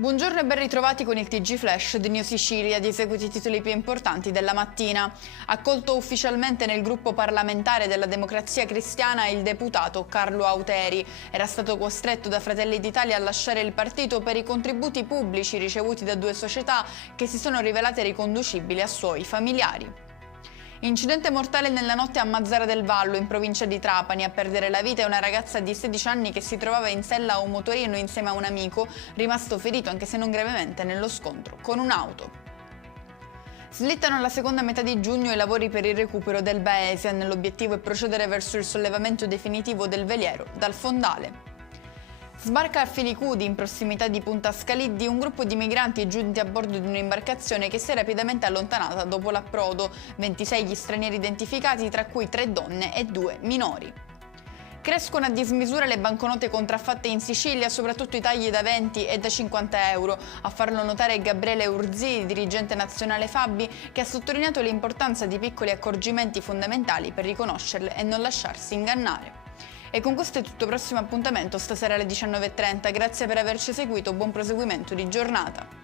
Buongiorno e ben ritrovati con il TG Flash di New Sicilia, di seguiti i titoli più importanti della mattina. Accolto ufficialmente nel gruppo parlamentare della Democrazia Cristiana il deputato Carlo Auteri. Era stato costretto da Fratelli d'Italia a lasciare il partito per i contributi pubblici ricevuti da due società che si sono rivelate riconducibili a suoi familiari. Incidente mortale nella notte a Mazara del Vallo, in provincia di Trapani. A perdere la vita è una ragazza di 16 anni che si trovava in sella a un motorino insieme a un amico, rimasto ferito anche se non gravemente nello scontro con un'auto. Slittano alla seconda metà di giugno i lavori per il recupero del Baesia. L'obiettivo è procedere verso il sollevamento definitivo del veliero dal fondale. Sbarca a Filicudi, in prossimità di Punta Scaliddi, un gruppo di migranti giunti a bordo di un'imbarcazione che si è rapidamente allontanata dopo l'approdo. 26 gli stranieri identificati, tra cui 3 donne e 2 minori. Crescono a dismisura le banconote contraffatte in Sicilia, soprattutto i tagli da 20 e da 50 euro. A farlo notare è Gabriele Urzì, dirigente nazionale Fabi, che ha sottolineato l'importanza di piccoli accorgimenti fondamentali per riconoscerle e non lasciarsi ingannare. E con questo è tutto, prossimo appuntamento stasera alle 19:30. Grazie per averci seguito, buon proseguimento di giornata.